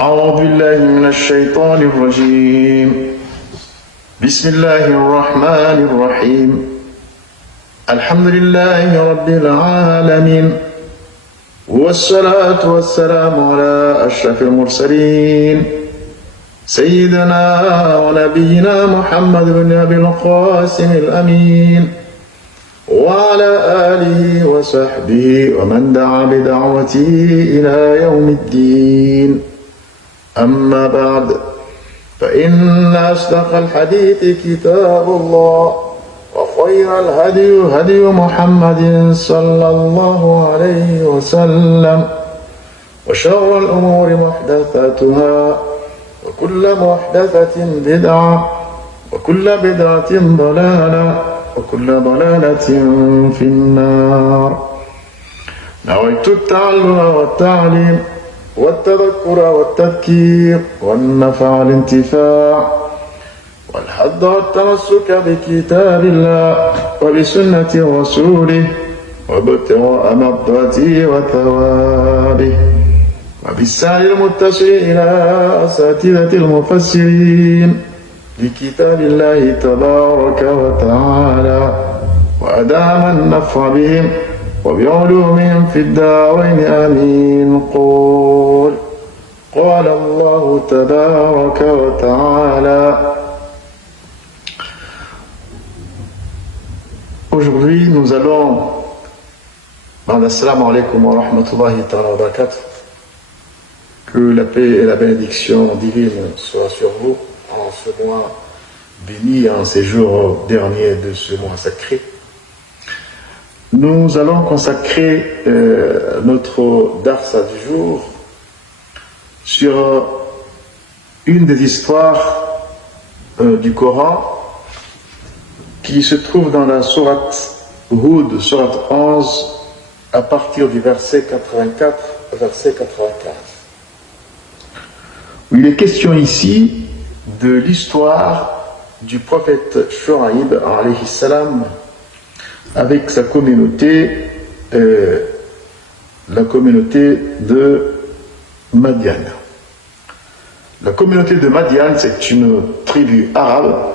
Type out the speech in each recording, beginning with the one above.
أعوذ بالله من الشيطان الرجيم. بسم الله الرحمن الرحيم. الحمد لله رب العالمين، والصلاة والسلام على أشرف المرسلين سيدنا ونبينا محمد بن أبي القاسم الأمين، وعلى آله وصحبه ومن دعا بدعوته إلى يوم الدين. أما بعد، فإن أصدق الحديث كتاب الله، وخير الهدي هدي محمد صلى الله عليه وسلم، وشر الأمور محدثاتها، وكل محدثة بدعة، وكل بدعة ضلالة، وكل ضلالة في النار. نويت التعلم والتعليم والتذكر والتذكير والنفع والانتفاع والحظ والتمسك بكتاب الله وبسنة رسوله وابتغاء مرضاته وثوابه، وبالسعي المتصل إلى أساتذة المفسرين لكتاب الله تبارك وتعالى، وأدام النفع بهم وبعلومهم في الدارين آمين. قال الله تبارك وتعالى. Aujourd'hui, nous allons, assalamu alaikum wa rahmatullahi wa barakatuh, que la paix et la bénédiction divine soient sur vous en ce mois béni, en ces jours derniers de ce mois sacré. Nous allons consacrer notre darsa du jour sur une des histoires du Coran qui se trouve dans la sourate Hud, sourate 11, à partir du verset 84, verset 95. Il est question ici de l'histoire du prophète Shu'aib alayhi salam avec sa communauté, la communauté de Madian. La communauté de Madian, c'est une tribu arabe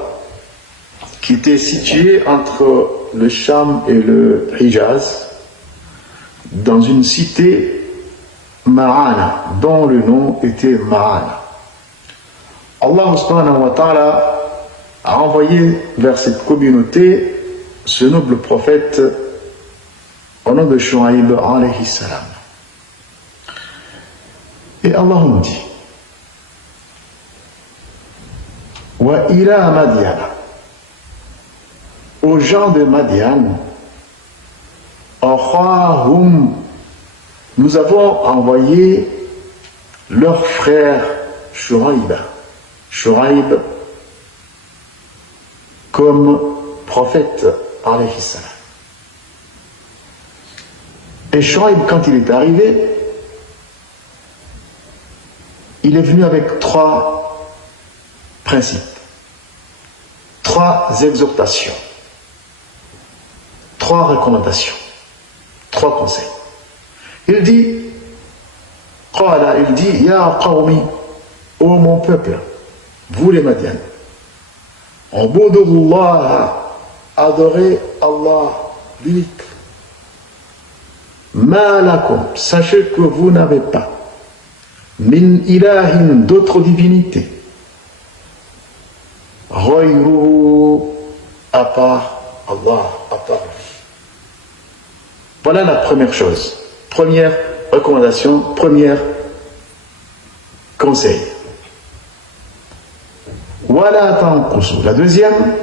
qui était située entre le Sham et le Hijaz, dans une cité Ma'ana, dont le nom était Ma'ana. Allah subhanahu wa ta'ala a envoyé vers cette communauté ce noble prophète au nom de Shu'aib alayhi salam. Et Allah nous dit: Wa ila Madian, aux gens de Madian, akhahum, nous avons envoyé leur frère Shu'aib comme prophète alayhi salam. Et Shu'aib, quand il est arrivé, il est venu avec 3 principes, 3 exhortations, 3 recommandations, 3 conseils. Il dit, Ya qawmi, ô mon peuple, vous les Madians, Ubudullah, adorez Allah l'unique. Ma lakum, sachez que vous n'avez pas min ilahin, d'autres divinités, ghayruhu, à part Allah, à part lui. Voilà la première chose, première recommandation, premier conseil. Wala tanqusu. La deuxième,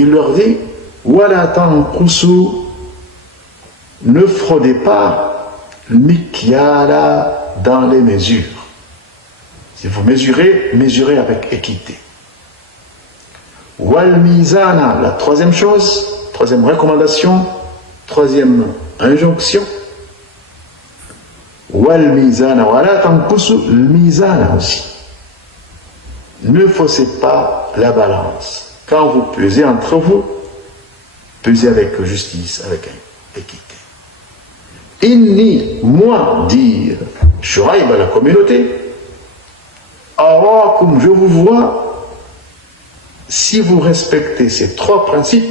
il leur dit: Wala tanqusu, ne fraudez pas mikyala, dans les mesures. Si vous mesurez, mesurez avec équité. Wal mizana, la troisième chose, troisième recommandation, troisième injonction. Wal mizana, wala tanqusu al mizana aussi. Ne faussez pas la balance. Quand vous pesez entre vous, pesez avec justice, avec équité. Inni, moi, dit Shu'aib à la communauté, Arakum, je vous vois, si vous respectez ces trois principes,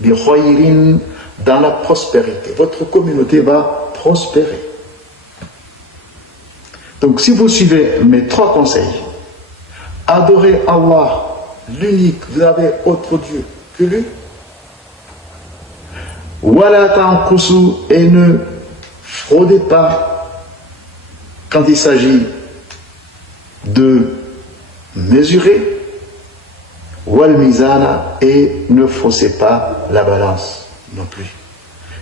bi khayrin, dans la prospérité. Votre communauté va prospérer. Donc si vous suivez mes trois conseils, adorez Allah, l'unique, vous n'avez autre Dieu que lui. Wala tanqusu, et ne fraudez pas quand il s'agit de mesurer. Wal mizana, et ne faussez pas la balance non plus.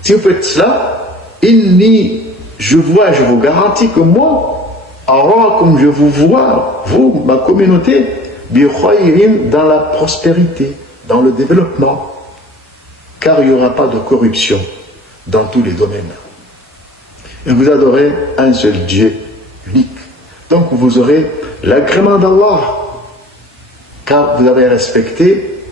Si vous faites cela, je vois, je vous garantis que moi, comme je vous vois, vous, ma communauté, dans la prospérité, dans le développement, car il n'y aura pas de corruption dans tous les domaines. Et vous adorez un seul Dieu unique. Donc vous aurez l'agrément d'Allah, car vous avez respecté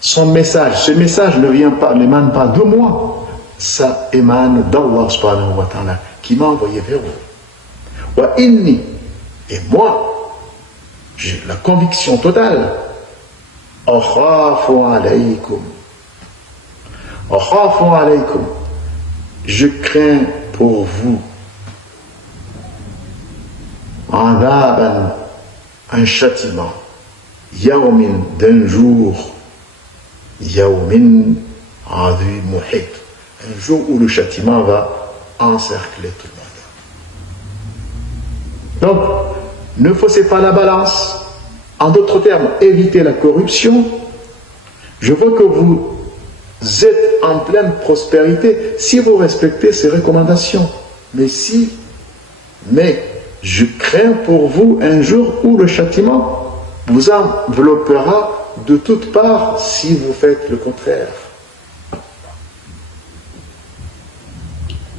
son message. Ce message n'émane pas de moi, ça émane d'Allah subhanahu wa ta'ala, qui m'a envoyé vers vous. Wa inni, et moi, j'ai la conviction totale, akhafu alaykum, je crains pour vous adaban, un châtiment, yawmin, d'un jour, yawmin adi muhit, un jour où le châtiment va encercler tout le monde. Donc, ne faussez pas la balance. En d'autres termes, évitez la corruption. Je vois que vous êtes en pleine prospérité si vous respectez ces recommandations. Mais je crains pour vous un jour où le châtiment vous enveloppera de toutes parts si vous faites le contraire.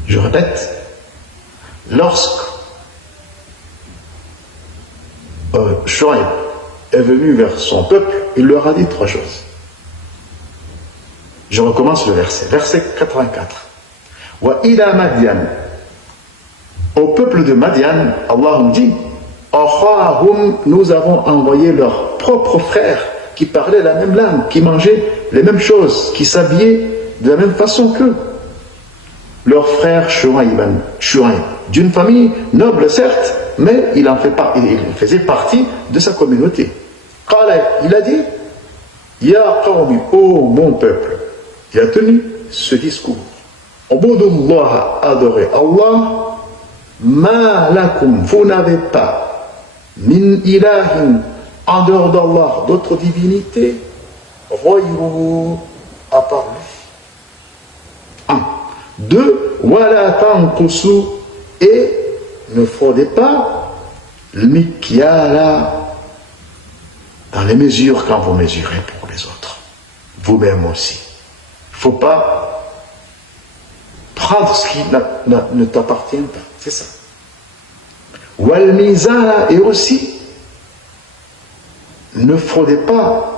Je répète, lorsque Shuaib est venu vers son peuple, il leur a dit trois choses. Je recommence le verset. Verset 84. Wa ila Madian. Au peuple de Madian, Allah nous dit, nous avons envoyé leurs propres frères qui parlaient la même langue, qui mangeaient les mêmes choses, qui s'habillaient de la même façon qu'eux. Leur frère Shuaib, d'une famille noble certes, mais il faisait partie de sa communauté. Il a dit, Ya qawmi, ô mon peuple, il a tenu ce discours. Ubudullah, adorez Allah, ma lakum, vous n'avez pas, min ilahin, en dehors d'Allah, d'autres divinités, ghayruhu, à part lui. 1. 2. Wala tanqusu, et ne fraudez pas le mikyala, dans les mesures quand vous mesurez pour les autres. Vous-même aussi. Il ne faut pas prendre ce qui ne t'appartient pas. C'est ça. Wal mizana, et aussi, ne fraudez pas,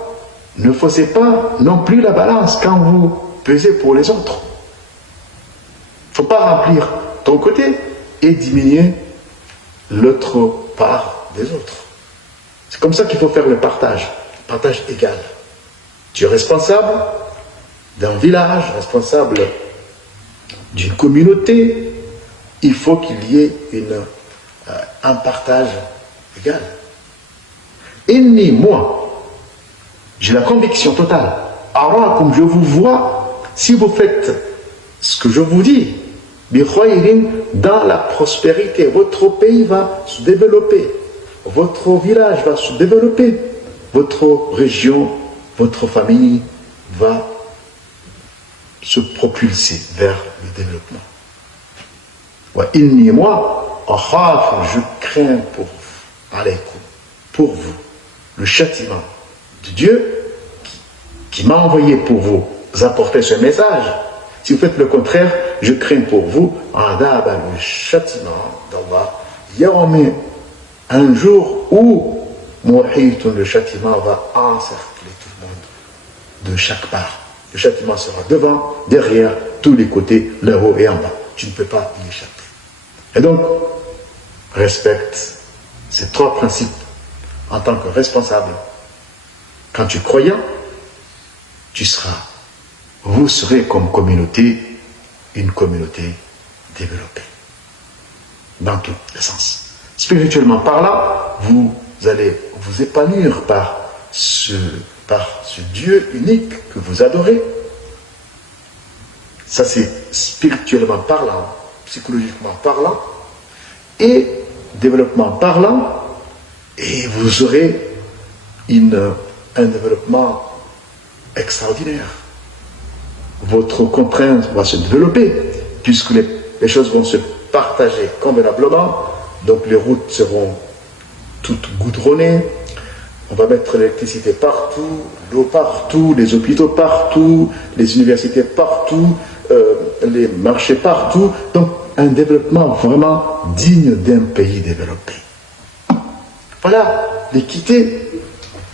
ne faussez pas non plus la balance quand vous pesez pour les autres. Il ne faut pas remplir ton côté et diminuer l'autre part des autres. C'est comme ça qu'il faut faire le partage égal. Tu es responsable d'un village, responsable d'une communauté, il faut qu'il y ait un partage égal. Inni, moi, j'ai la conviction totale, alors comme je vous vois, si vous faites ce que je vous dis, dans la prospérité, votre pays va se développer, votre village va se développer, votre région, votre famille va se propulser vers le développement. Inni, moi, je crains pour vous, le châtiment de Dieu qui m'a envoyé pour vous apporter ce message. Si vous faites le contraire, je crains pour vous le châtiment d'Allah. Un jour où le châtiment va encercler tout le monde de chaque part. Le châtiment sera devant, derrière, tous les côtés, là haut et en bas. Tu ne peux pas y échapper. Et donc, respecte ces trois principes en tant que responsable. Quand tu es croyant, vous serez comme communauté, une communauté développée. Dans tous les sens. Spirituellement parlant, vous allez vous épanouir par ce Dieu unique que vous adorez. Ça c'est spirituellement parlant, psychologiquement parlant, et développement parlant, et vous aurez un développement extraordinaire. Votre contrainte va se développer, puisque les choses vont se partager convenablement, donc les routes seront toutes goudronnées, on va mettre l'électricité partout, l'eau partout, les hôpitaux partout, les universités partout, les marchés partout, donc un développement vraiment digne d'un pays développé. Voilà l'équité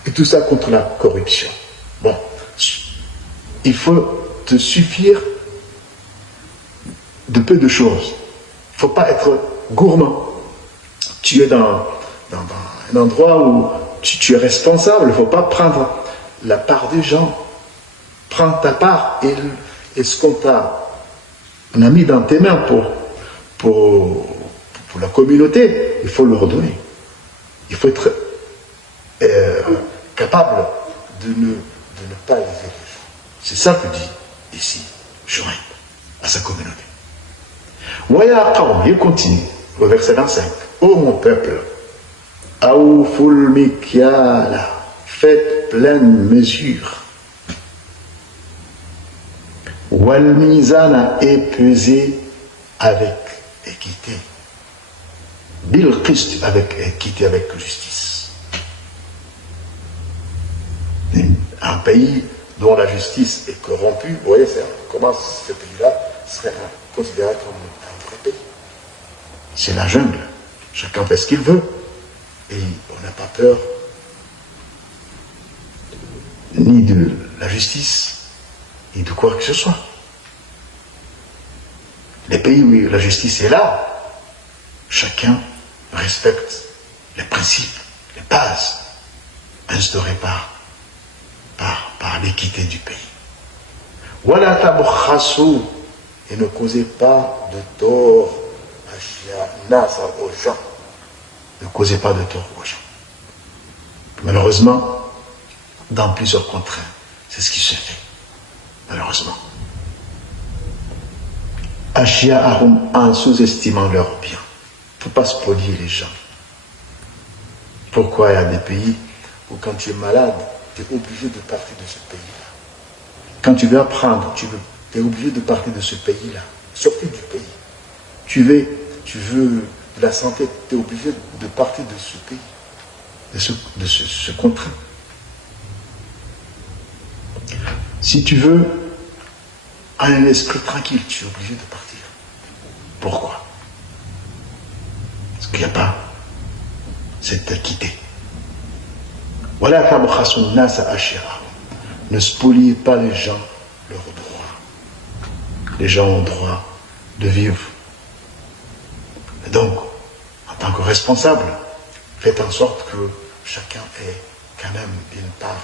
et tout ça contre la corruption. Bon, il faut te suffire de peu de choses. Il ne faut pas être gourmand. Tu es dans un endroit où tu es responsable, il ne faut pas prendre la part des gens. Prends ta part et ce qu'on a mis dans tes mains pour la communauté, il faut le redonner. Il faut être capable de ne pas élever les gens. C'est ça que dit ici Joël à sa communauté. Voyez, il continue au verset 25. Ô mon peuple, Aouful Mikyala, faites pleine mesure. Walmizana est pesé avec équité. Bil Christ avec équité, avec justice. Un pays dont la justice est corrompue, vous voyez, comment ce pays-là serait considéré comme un vrai pays. C'est la jungle. Chacun fait ce qu'il veut. Et on n'a pas peur ni de la justice, ni de quoi que ce soit. Les pays où la justice est là, chacun respecte les principes, les bases instaurées par l'équité du pays. Wala tabkhasu, et ne causez pas de tort aux gens. Ne causez pas de tort aux gens. Malheureusement, dans plusieurs contraintes, c'est ce qui se fait. Malheureusement. Ashia'ahum, en sous-estimant leurs biens. Il ne faut pas spolier les gens. Pourquoi il y a des pays où quand tu es malade, tu es obligé de partir de ce pays-là. Quand tu veux apprendre, tu es obligé de partir de ce pays-là. Sortir du pays. Tu veux de la santé, tu es obligé de partir de ce pays, de ce contrat. Si tu veux un esprit tranquille, tu es obligé de partir. Pourquoi? Parce qu'il n'y a pas cette équité. Voilà, ne spoliez pas les gens leurs droits. Les gens ont droit de vivre. Et donc, en tant que responsable, faites en sorte que chacun ait quand même une part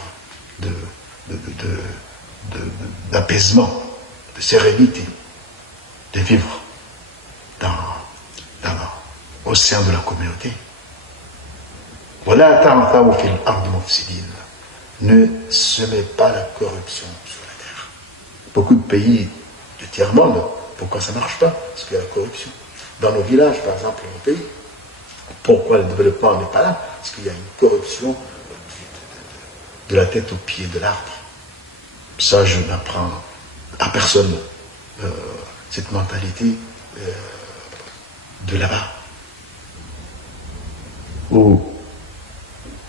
d'apaisement, de sérénité, de vivre au sein de la communauté. Voilà, ne semez pas la corruption sur la terre. Beaucoup de pays du tiers-monde, pourquoi ça ne marche pas? Parce qu'il y a la corruption. Dans nos villages, par exemple, dans nos pays, pourquoi le développement n'est pas là? Parce qu'il y a une corruption de la tête aux pieds de l'arbre. Ça, je n'apprends à personne cette mentalité de là-bas. Où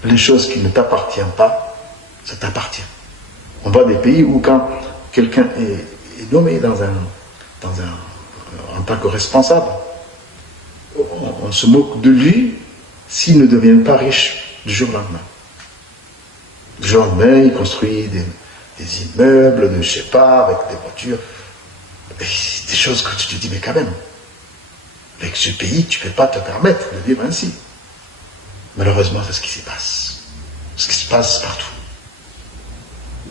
les choses qui ne t'appartiennent pas, ça t'appartient. On voit des pays où quand quelqu'un est nommé en tant que responsable, on se moque de lui s'il ne devient pas riche du jour au lendemain. Du jour au lendemain, il construit des immeubles, je ne sais pas, avec des voitures, des choses que tu te dis, mais quand même, avec ce pays, tu ne peux pas te permettre de vivre ainsi. Malheureusement, c'est ce qui se passe. Ce qui se passe partout.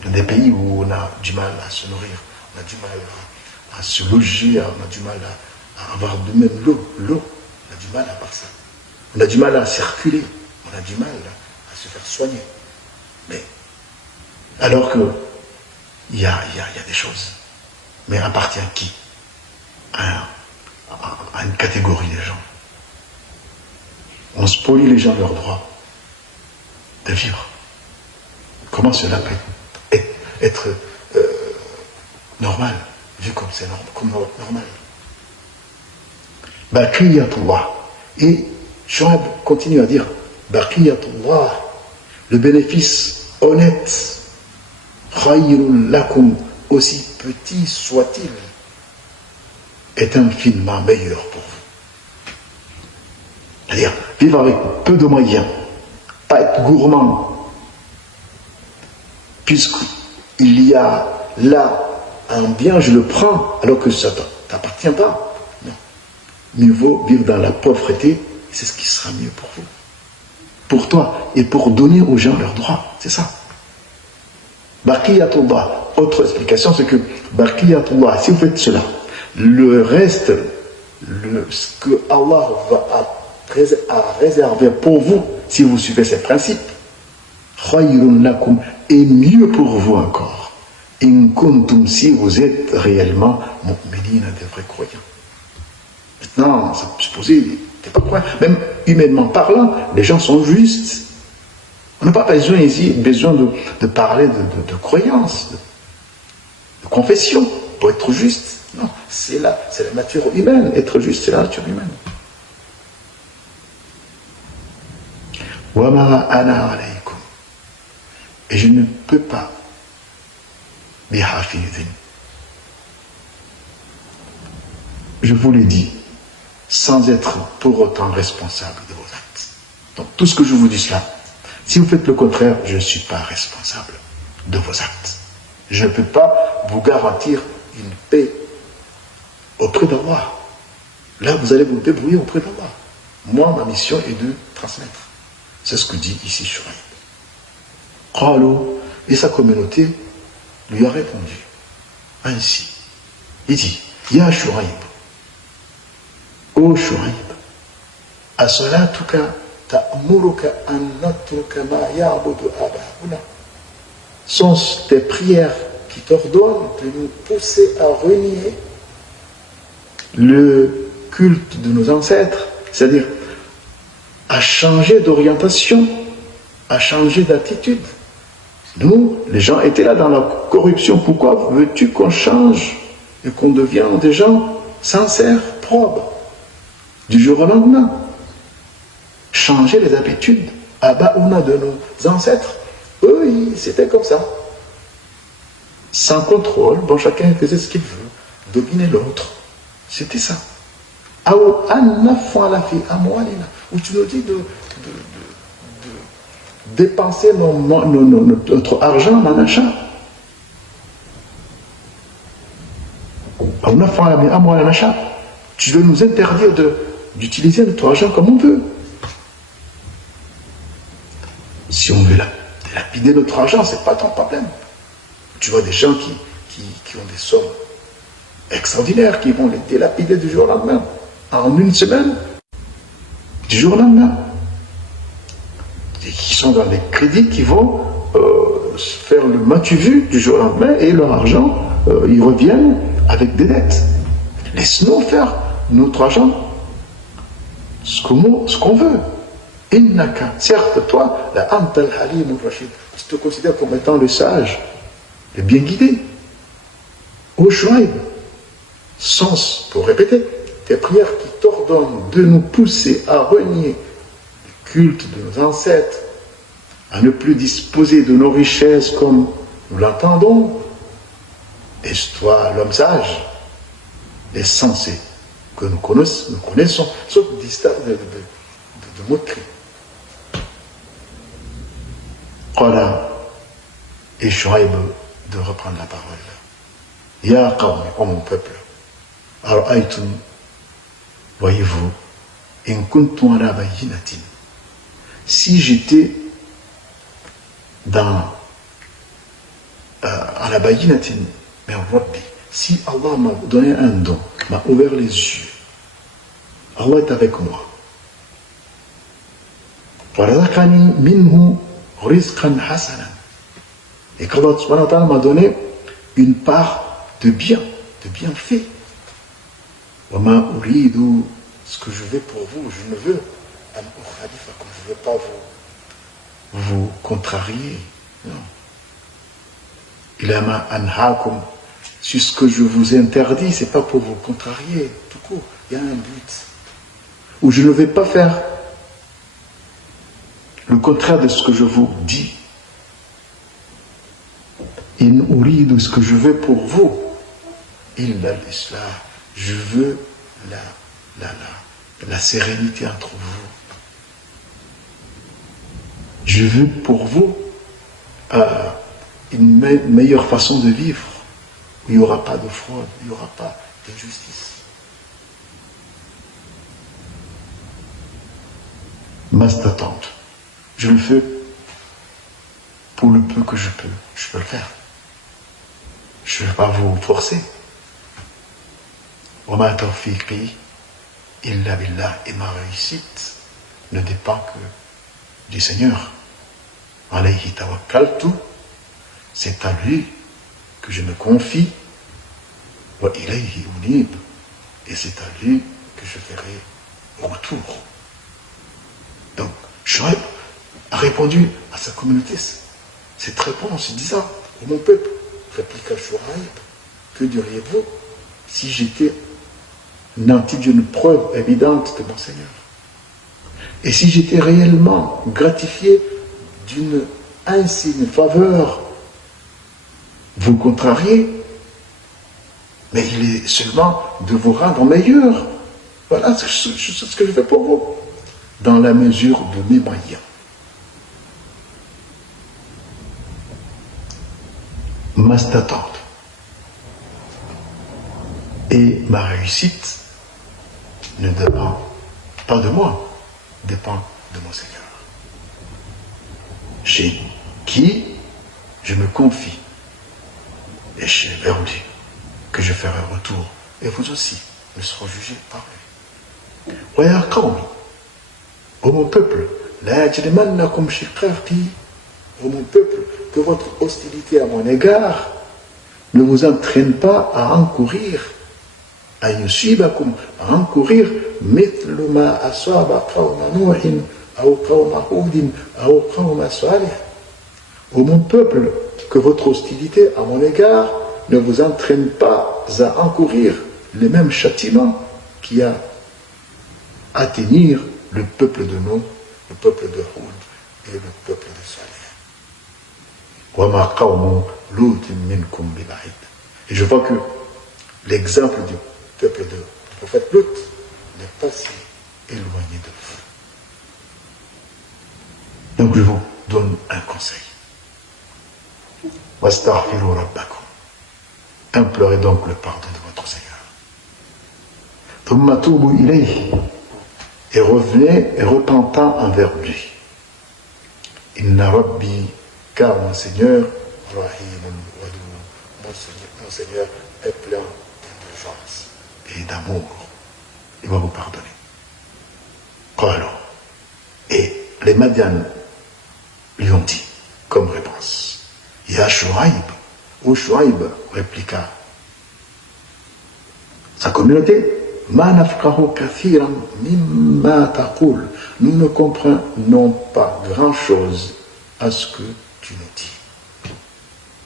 Dans des pays où on a du mal à se nourrir, on a du mal à se loger, on a du mal à avoir de même l'eau. L'eau, on a du mal à avoir ça. On a du mal à circuler, on a du mal à se faire soigner. Mais, alors que, il y a des choses. Mais appartient à qui? À une catégorie de gens. On spolie les gens leur droit de vivre. Comment cela peut être normal, vu comme c'est normal. Baqiyatullah. Et Shu'aib continue à dire Baqiyatullah, le bénéfice honnête, khayrun lakum, aussi petit soit-il, est infiniment meilleur pour vous. C'est-à-dire, vivre avec peu de moyens, pas être gourmand, puisqu'il y a là un bien, je le prends, alors que ça ne t'appartient pas. Non. Mieux vaut vivre dans la pauvreté, c'est ce qui sera mieux pour vous. Pour toi, et pour donner aux gens leurs droits. C'est ça. Baqiyatullah. Autre explication, c'est que Baqiyatullah, si vous faites cela, le reste, ce que Allah a réservé pour vous, si vous suivez ces principes, khayrun lakum, est mieux pour vous encore. In kuntum, si vous êtes réellement mu'minina, des vrais croyants. Maintenant, ça peut se poser, t'es pas croyant. Même humainement parlant, les gens sont justes. On n'a pas besoin ici de parler de croyance, de confession, pour être juste. Non, c'est la nature humaine. Être juste, c'est la nature humaine. Wama ana alaykum. Et je ne peux pas bihafidhin. Je vous l'ai dit, sans être pour autant responsable de vos actes. Donc tout ce que je vous dis là, si vous faites le contraire, je ne suis pas responsable de vos actes. Je ne peux pas vous garantir une paix auprès d'Allah. Là, vous allez vous débrouiller auprès d'Allah. Moi, ma mission est de transmettre. C'est ce que dit ici Shu'aib. Qalu, et sa communauté lui a répondu ainsi. Il dit, Ya Shu'aib, ô Shu'aib, as-salatuka ta'muruka an natruka ma ya'budu aba'una. Sont tes prières qui t'ordonnent de nous pousser à renier le culte de nos ancêtres, c'est-à-dire à changer d'orientation, à changer d'attitude. Nous, les gens étaient là dans la corruption. Pourquoi veux-tu qu'on change et qu'on devienne des gens sincères, probes, du jour au lendemain? Changer les habitudes, aba'una, de nos ancêtres. Eux, c'était comme ça. Sans contrôle, bon, chacun faisait ce qu'il veut, dominer l'autre. C'était ça. Où tu nous dis de dépenser notre argent en achat. Tu veux nous interdire d'utiliser notre argent comme on veut. Si on veut lapider notre argent, c'est pas ton problème. Tu vois des gens qui ont des sommes extraordinaires, qui vont les délapider du jour au lendemain. En une semaine, du jour au lendemain. Et qui sont dans des crédits qui vont faire le matu-vu du jour au lendemain et leur argent, ils reviennent avec des dettes. Laisse-nous faire notre argent ce qu'on veut. Innaka, certes, toi, la antal halim rashid, tu te considères comme étant le sage, le bien guidé. Ô Shu'aib, sens, pour répéter, tes prières qui t'ordonnent de nous pousser à renier le culte de nos ancêtres, à ne plus disposer de nos richesses comme nous l'entendons. Laisse-toi, l'homme sage, les sensés que nous connaissons, sauf de moquerie. Qala, et Shu'aib de reprendre la parole. Ya qawmi, ô mon peuple, ara'aytum, voyez-vous, in kuntum ala bayyinatin, si j'étais dans à la bayinatin min Rabbi, si Allah m'a donné un don, m'a ouvert les yeux, Allah est avec moi. وَرَزَقَنِي مِنْهُ رِزْقًا حَسَنًا, et qu'Allah subhanahu wa ta'ala m'a donné une part de bien, de bienfait. وَمَا أُرِيدُ, ce que je veux pour vous, je ne veux أَنْ أُخَالِفَكُمْ, je ne veux pas vous contrarier. Non. إِلَى مَا أَنْهَاكُمْ, sur ce que je vous interdis, c'est pas pour vous contrarier, tout court, il y a un but. Ou je ne vais pas faire le contraire de ce que je vous dis. In uridu, ce que je veux pour vous, illa l'islah, je veux la sérénité entre vous. Je veux pour vous une meilleure façon de vivre, où il n'y aura pas de fraude, il n'y aura pas d'injustice. Mastatante, je le fais pour le peu que je peux le faire. Je ne vais pas vous forcer. وَمَا تَوْفِيقِي إِلَّا بِاللَّهِ, et ma réussite ne dépend que du Seigneur. عَلَيْهِ تَوَكَّلْتُ, c'est à lui que je me confie. وَإِلَيْهِ أُنِيبُ, et c'est à lui que je ferai retour. Donc, Shuaib a répondu à sa communauté cette réponse, il dit ça, ô mon peuple, répliqua Shuaib, que diriez-vous si j'étais nanti d'une preuve évidente de mon Seigneur? Et si j'étais réellement gratifié d'une insigne faveur, vous contrariez, mais il est seulement de vous rendre meilleur. Voilà ce que je fais pour vous, dans la mesure de mes moyens. Mastatante. Et ma réussite ne dépend pas de moi, dépend de mon Seigneur. Chez qui je me confie, et chez vers lui que je ferai retour, et vous aussi ne serez jugés par lui. وَيَا قَوْمِ, ô mon peuple, لَا يَجْرِمَنَّكُمْ شِقَاقِي, ô mon peuple, que votre hostilité à mon égard ne vous entraîne pas à encourir, à yusibakum, à encourir mithlu ma asaba qawma Nuhin, ou qawma Hudin, ou qawma Salih. Ô mon peuple, que votre hostilité à mon égard ne vous entraîne pas à encourir les mêmes châtiments qui a à tenir le peuple de Nuh, le peuple de Hud et le peuple de Salih. Et je vois que l'exemple du peuple du prophète Lut n'est pas si éloigné de vous. Donc je vous donne un conseil. Wastaghfiru rabbakum. Implorez donc le pardon de votre Seigneur. Thumma tubu ilayhi. Et revenez et repentant envers lui. Inna rabbi, car mon Seigneur, Rahimun Wadou, mon Seigneur est plein d'indulgence et d'amour. Il va vous pardonner. Qalu. Et les Madian lui ont dit, comme réponse, Ya Shuaib, ou Shuaib répliqua sa communauté, Ma nafqahu kathiran mimma taqul. Nous ne comprenons pas grand-chose à ce que tu nous dis.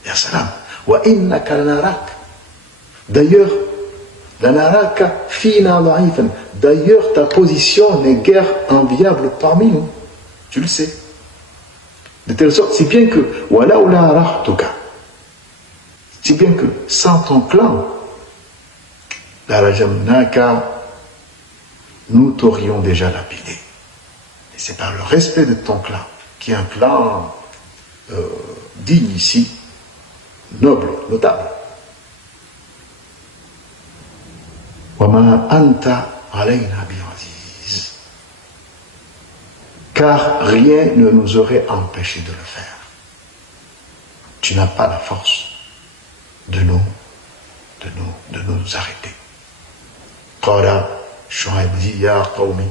Ya salam. Wa innaka lanarak. D'ailleurs, lanaraka fina da'ifan. D'ailleurs, ta position n'est guère enviable parmi nous. Tu le sais. De telle sorte, si bien que walaula rahtuka, si bien que sans ton clan, la rajamnaka, nous t'aurions déjà lapidé. Et c'est par le respect de ton clan, qui est un clan digne ici, noble, notable. Wama anta alayna bi'aziz. car rien ne nous aurait empêché de le faire. Tu n'as pas la force de nous arrêter. قال شعيب dit يا قومي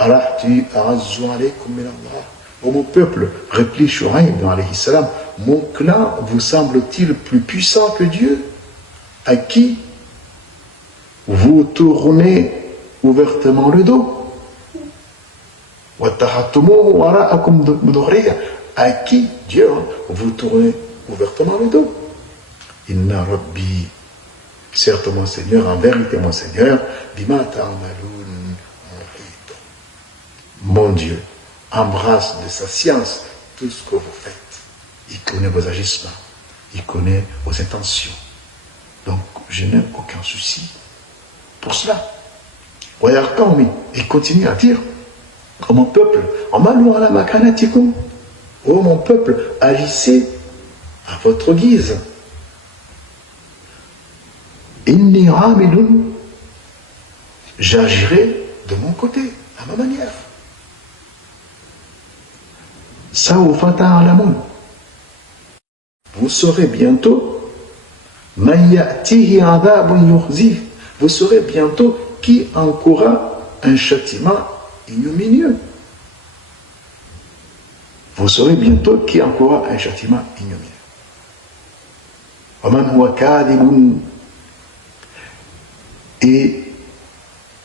ألحتي أعز عليكم من الله. Ô mon peuple, réplique Shuaïb alayhi salam, mon clan vous semble-t-il plus puissant que Dieu, à qui vous tournez ouvertement le dos? À qui, Dieu, vous tournez ouvertement le dos? Inna Rabbi, certes mon Seigneur, en vérité mon Seigneur, bima ta'malun muhit. Mon Dieu embrasse de sa science tout ce que vous faites. Il connaît vos agissements, il connaît vos intentions. Donc je n'ai aucun souci pour cela. Il continue à dire, oh mon peuple, oh mon peuple, agissez à votre guise. Inni amilun, j'agirai de mon côté, à ma manière. Sawfa ta'lamun. Vous saurez bientôt, man ya'tihi adhabun yukhzih. Vous saurez bientôt qui encourra un châtiment ignominieux. Vous saurez bientôt qui encourra un châtiment ignominieux. Waman huwa kadhibun. Et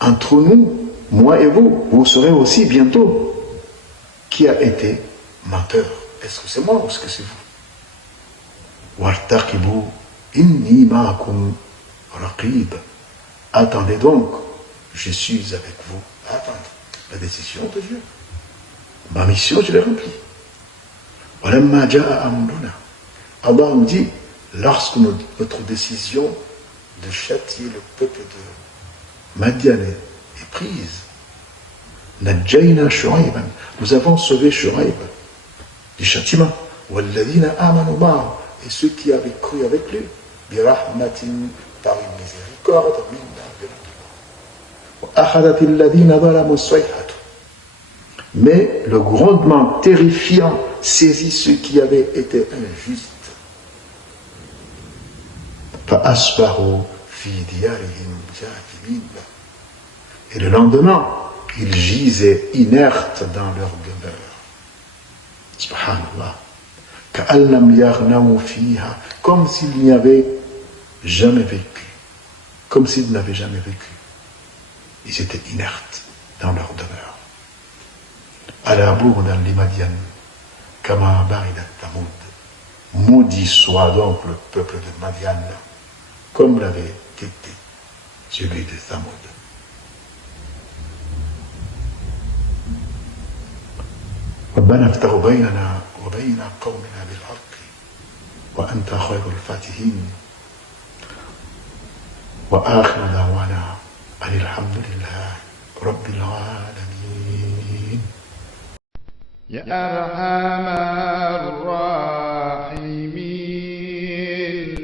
entre nous, moi et vous, vous saurez aussi bientôt qui a été menteur. Est-ce que c'est moi ou est-ce que c'est vous? Wartaqibu inni ma'akum raqib. Attendez donc, je suis avec vous à attendre la décision de Dieu. Ma mission, je l'ai remplie. Walamma ja'a amruna. Allah nous dit, lorsque notre décision de châtier le peuple de Madian est prise, Najjayna Shu'ayban, nous avons sauvé Shu'ayb du châtiment. Walladhina amanu ma'ahu, et ceux qui avaient cru avec lui, birahmatin, par une miséricorde, minna de notre part. Wa akhadat alladhina zalamu as-sayhatu. Mais le grondement terrifiant saisit ceux qui avaient été injustes. فأصبحوا في ديارهم جاثمين. Et le lendemain, ils gisaient inertes dans leur demeure. Subhanallah. كأن لم يغنوا فيها, comme s'ils n'y avaient jamais vécu. Comme s'ils n'avaient jamais vécu. Ils étaient inertes dans leur demeure. Ala bourdan li Madian, kama baridat Thamoud. Maudit soit donc le peuple de Madian, comme l'avait été celui de Thamoud. ربنا افتح بيننا وبين قومنا بالحق وأنت خير الفاتحين وآخر دعوانا أن الحمد لله رب العالمين. يا أرحم الراحمين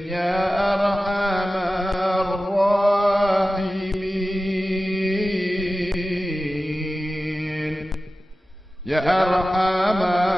يا أرحم الراحمين يا أرحم